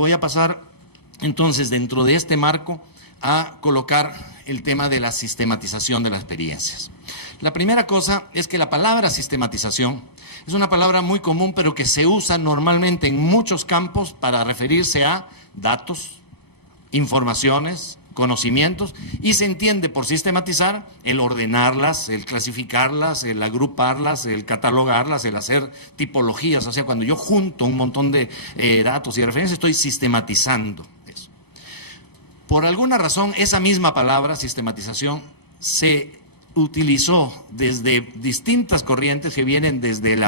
voy a pasar entonces dentro de este marco a colocar el tema de la sistematización de las experiencias. La primera cosa es que la palabra sistematización es una palabra muy común, pero que se usa normalmente en muchos campos para referirse a datos, informaciones, conocimientos, y se entiende por sistematizar el ordenarlas, el clasificarlas, el agruparlas, el catalogarlas, el hacer tipologías. O sea, cuando yo junto un montón de datos y referencias, estoy sistematizando eso. Por alguna razón, esa misma palabra, sistematización, se utilizó desde distintas corrientes que vienen desde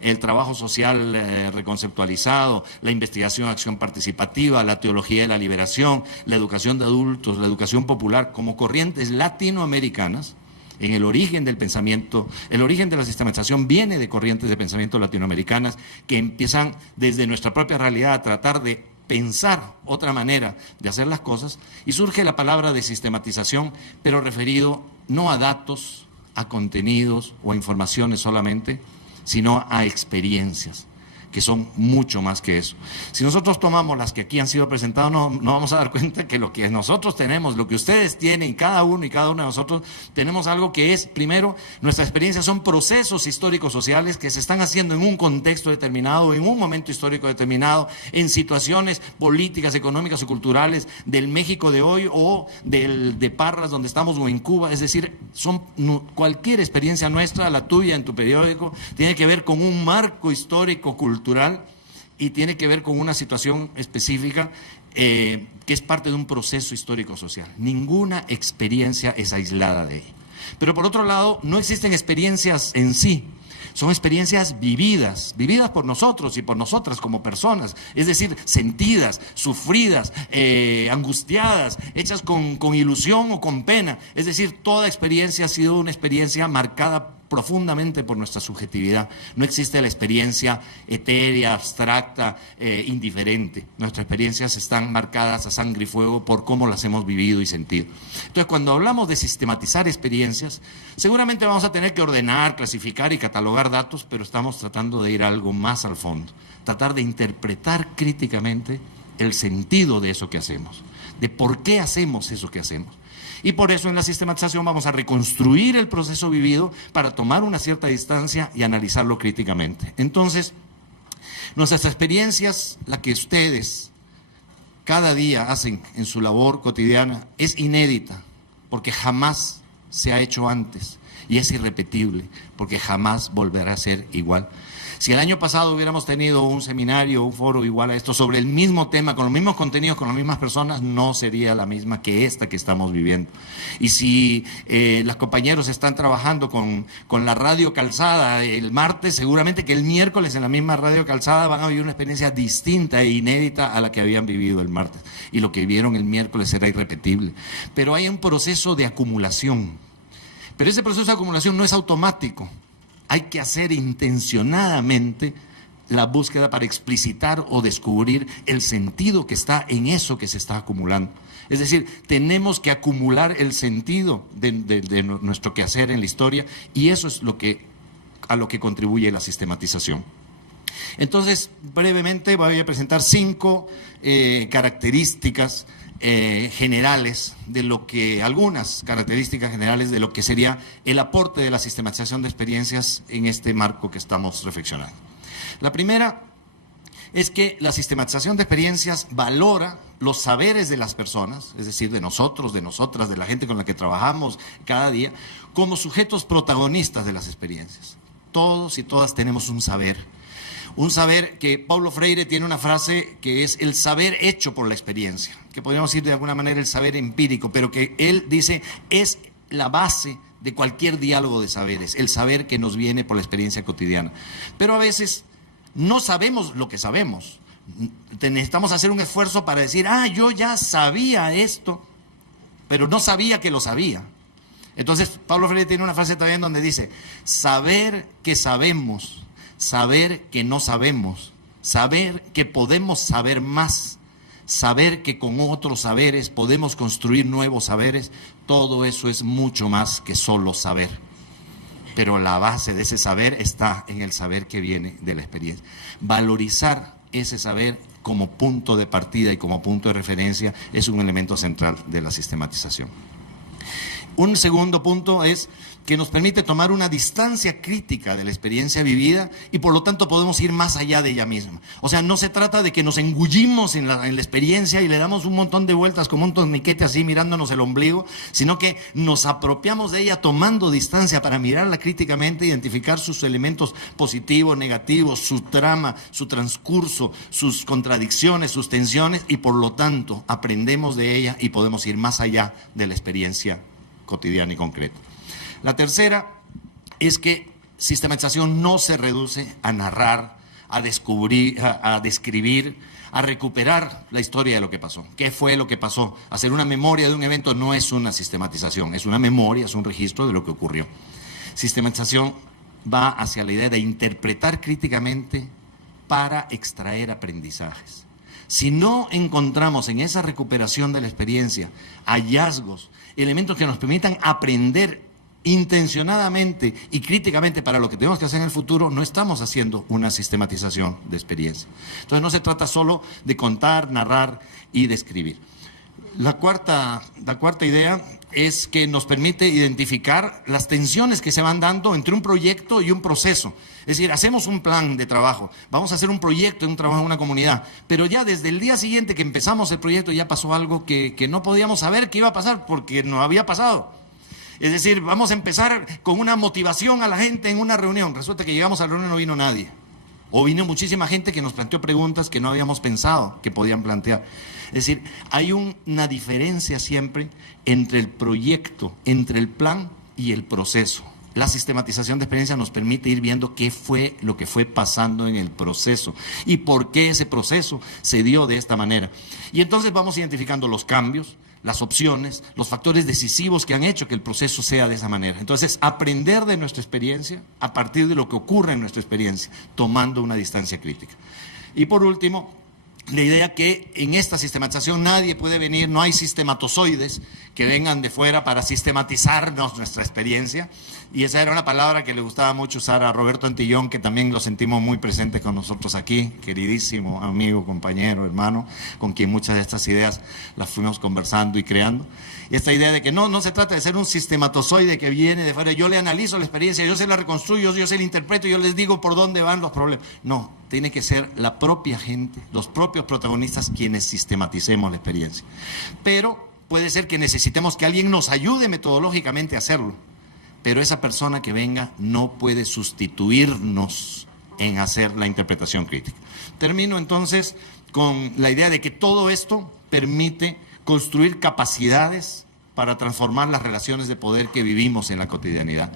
el trabajo social reconceptualizado, la investigación, acción participativa, la teología de la liberación, la educación de adultos, la educación popular, como corrientes latinoamericanas. En el origen del pensamiento, el origen de la sistematización viene de corrientes de pensamiento latinoamericanas que empiezan desde nuestra propia realidad a tratar de pensar otra manera de hacer las cosas, y surge la palabra de sistematización, pero referido no a datos, a contenidos o a informaciones solamente, sino a experiencias, que son mucho más que eso. Si nosotros tomamos las que aquí han sido presentadas, no vamos a dar cuenta que lo que nosotros tenemos, lo que ustedes tienen, cada uno y cada una de nosotros, tenemos algo que es, primero, nuestras experiencias son procesos históricos sociales que se están haciendo en un contexto determinado, en un momento histórico determinado, en situaciones políticas, económicas o culturales del México de hoy o de Parras donde estamos o en Cuba. Es decir, cualquier experiencia nuestra, la tuya en tu periódico, tiene que ver con un marco histórico cultural y tiene que ver con una situación específica que es parte de un proceso histórico-social. Ninguna experiencia es aislada de ella. Pero por otro lado, no existen experiencias en sí, son experiencias vividas por nosotros y por nosotras como personas, es decir, sentidas, sufridas, angustiadas, hechas con ilusión o con pena. Es decir, toda experiencia ha sido una experiencia marcada profundamente por nuestra subjetividad. No existe la experiencia etérea, abstracta, indiferente. Nuestras experiencias están marcadas a sangre y fuego por cómo las hemos vivido y sentido. Entonces, cuando hablamos de sistematizar experiencias, seguramente vamos a tener que ordenar, clasificar y catalogar datos, pero estamos tratando de ir algo más al fondo, tratar de interpretar críticamente el sentido de eso que hacemos, de por qué hacemos eso que hacemos. Y por eso en la sistematización vamos a reconstruir el proceso vivido para tomar una cierta distancia y analizarlo críticamente. Entonces, nuestras experiencias, la que ustedes cada día hacen en su labor cotidiana, es inédita, porque jamás se ha hecho antes, y es irrepetible, porque jamás volverá a ser igual. Si el año pasado hubiéramos tenido un seminario, un foro igual a esto, sobre el mismo tema, con los mismos contenidos, con las mismas personas, no sería la misma que esta que estamos viviendo. Y si los compañeros están trabajando con la radio calzada el martes, seguramente que el miércoles en la misma radio calzada van a vivir una experiencia distinta e inédita a la que habían vivido el martes. Y lo que vieron el miércoles será irrepetible. Pero hay un proceso de acumulación. Pero ese proceso de acumulación no es automático. Hay que hacer intencionadamente la búsqueda para explicitar o descubrir el sentido que está en eso que se está acumulando. Es decir, tenemos que acumular el sentido de nuestro quehacer en la historia, y eso es a lo que contribuye la sistematización. Entonces, brevemente voy a presentar 5 características generales de lo que, algunas características generales de lo que sería el aporte de la sistematización de experiencias en este marco que estamos reflexionando. La primera es que la sistematización de experiencias valora los saberes de las personas, es decir, de nosotros, de nosotras, de la gente con la que trabajamos cada día, como sujetos protagonistas de las experiencias. Todos y todas tenemos un saber. Un saber que Paulo Freire tiene una frase que es el saber hecho por la experiencia, que podríamos decir de alguna manera el saber empírico, pero que él dice es la base de cualquier diálogo de saberes, el saber que nos viene por la experiencia cotidiana. Pero a veces no sabemos lo que sabemos. Necesitamos hacer un esfuerzo para decir, yo ya sabía esto, pero no sabía que lo sabía. Entonces, Paulo Freire tiene una frase también donde dice, saber que sabemos, saber que no sabemos, saber que podemos saber más, saber que con otros saberes podemos construir nuevos saberes, todo eso es mucho más que solo saber. Pero la base de ese saber está en el saber que viene de la experiencia. Valorizar ese saber como punto de partida y como punto de referencia es un elemento central de la sistematización. Un segundo punto es que nos permite tomar una distancia crítica de la experiencia vivida y por lo tanto podemos ir más allá de ella misma. O sea, no se trata de que nos engullimos en la experiencia y le damos un montón de vueltas como un torniquete así mirándonos el ombligo, sino que nos apropiamos de ella tomando distancia para mirarla críticamente, identificar sus elementos positivos, negativos, su trama, su transcurso, sus contradicciones, sus tensiones y por lo tanto aprendemos de ella y podemos ir más allá de la experiencia cotidiana y concreta. La tercera es que sistematización no se reduce a narrar, a descubrir, a describir, a recuperar la historia de lo que pasó. ¿Qué fue lo que pasó? Hacer una memoria de un evento no es una sistematización, es una memoria, es un registro de lo que ocurrió. Sistematización va hacia la idea de interpretar críticamente para extraer aprendizajes. Si no encontramos en esa recuperación de la experiencia hallazgos, elementos que nos permitan aprender intencionadamente y críticamente para lo que tenemos que hacer en el futuro, no estamos haciendo una sistematización de experiencia. Entonces no se trata solo de contar, narrar y describir. La cuarta idea es que nos permite identificar las tensiones que se van dando entre un proyecto y un proceso. Es decir, hacemos un plan de trabajo, vamos a hacer un proyecto, un trabajo en una comunidad, pero ya desde el día siguiente que empezamos el proyecto ya pasó algo que no podíamos saber que iba a pasar porque no había pasado. Es decir, vamos a empezar con una motivación a la gente en una reunión. Resulta que llegamos a la reunión y no vino nadie. O vino muchísima gente que nos planteó preguntas que no habíamos pensado que podían plantear. Es decir, hay una diferencia siempre entre el proyecto, entre el plan y el proceso. La sistematización de experiencia nos permite ir viendo qué fue lo que fue pasando en el proceso y por qué ese proceso se dio de esta manera. Y entonces vamos identificando los cambios, las opciones, los factores decisivos que han hecho que el proceso sea de esa manera. Entonces, aprender de nuestra experiencia a partir de lo que ocurre en nuestra experiencia, tomando una distancia crítica. Y por último, la idea que en esta sistematización nadie puede venir, no hay sistematozoides que vengan de fuera para sistematizarnos nuestra experiencia. Y esa era una palabra que le gustaba mucho usar a Roberto Antillón, que también lo sentimos muy presente con nosotros aquí, queridísimo amigo, compañero, hermano, con quien muchas de estas ideas las fuimos conversando y creando. Y esta idea de que no se trata de ser un sistematozoide que viene de fuera, yo le analizo la experiencia, yo se la reconstruyo, yo se la interpreto, yo les digo por dónde van los problemas. No, tiene que ser la propia gente, los propios protagonistas quienes sistematicemos la experiencia. Pero puede ser que necesitemos que alguien nos ayude metodológicamente a hacerlo. Pero esa persona que venga no puede sustituirnos en hacer la interpretación crítica. Termino entonces con la idea de que todo esto permite construir capacidades para transformar las relaciones de poder que vivimos en la cotidianidad.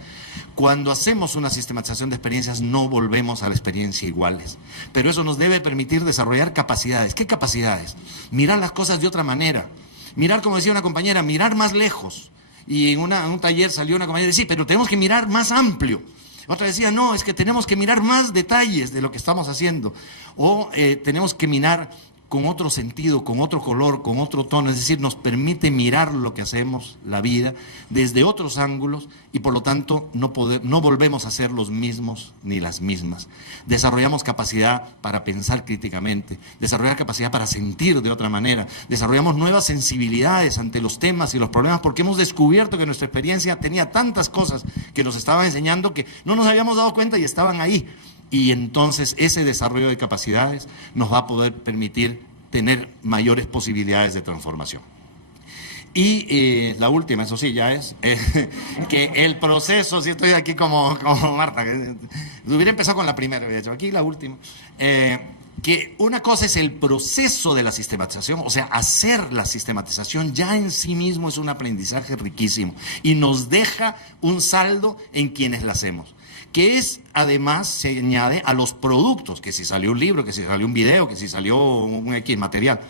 Cuando hacemos una sistematización de experiencias no volvemos a la experiencia iguales, pero eso nos debe permitir desarrollar capacidades. ¿Qué capacidades? Mirar las cosas de otra manera, mirar, como decía una compañera, mirar más lejos. Y en un taller salió una compañera y decía, sí, pero tenemos que mirar más amplio. Otra decía, no, es que tenemos que mirar más detalles de lo que estamos haciendo. O tenemos que mirar con otro sentido, con otro color, con otro tono. Es decir, nos permite mirar lo que hacemos, la vida, desde otros ángulos y por lo tanto no volvemos a ser los mismos ni las mismas. Desarrollamos capacidad para pensar críticamente, desarrollar capacidad para sentir de otra manera, desarrollamos nuevas sensibilidades ante los temas y los problemas porque hemos descubierto que nuestra experiencia tenía tantas cosas que nos estaban enseñando que no nos habíamos dado cuenta y estaban ahí. Y entonces ese desarrollo de capacidades nos va a poder permitir tener mayores posibilidades de transformación. Y la última, eso sí, ya es que el proceso, si estoy aquí como Marta, que hubiera empezado con la primera, hubiera hecho aquí la última, que una cosa es el proceso de la sistematización, o sea, hacer la sistematización ya en sí mismo es un aprendizaje riquísimo y nos deja un saldo en quienes la hacemos. Que es, además, se añade a los productos, que si salió un libro, que si salió un video, que si salió un X material.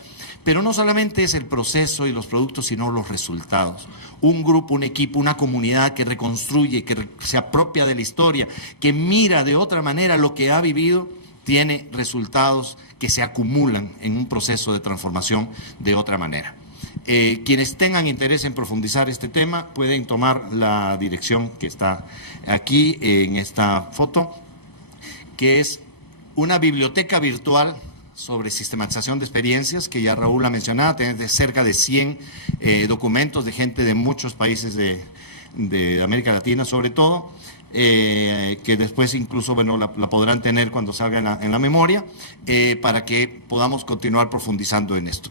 Pero no solamente es el proceso y los productos, sino los resultados. Un grupo, un equipo, una comunidad que reconstruye, que se apropia de la historia, que mira de otra manera lo que ha vivido, tiene resultados que se acumulan en un proceso de transformación de otra manera. Quienes tengan interés en profundizar este tema pueden tomar la dirección que está aquí en esta foto, que es una biblioteca virtual sobre sistematización de experiencias, que ya Raúl ha mencionado, tiene cerca de 100 documentos de gente de muchos países de América Latina, sobre todo, que después incluso la podrán tener cuando salga en la memoria, para que podamos continuar profundizando en esto.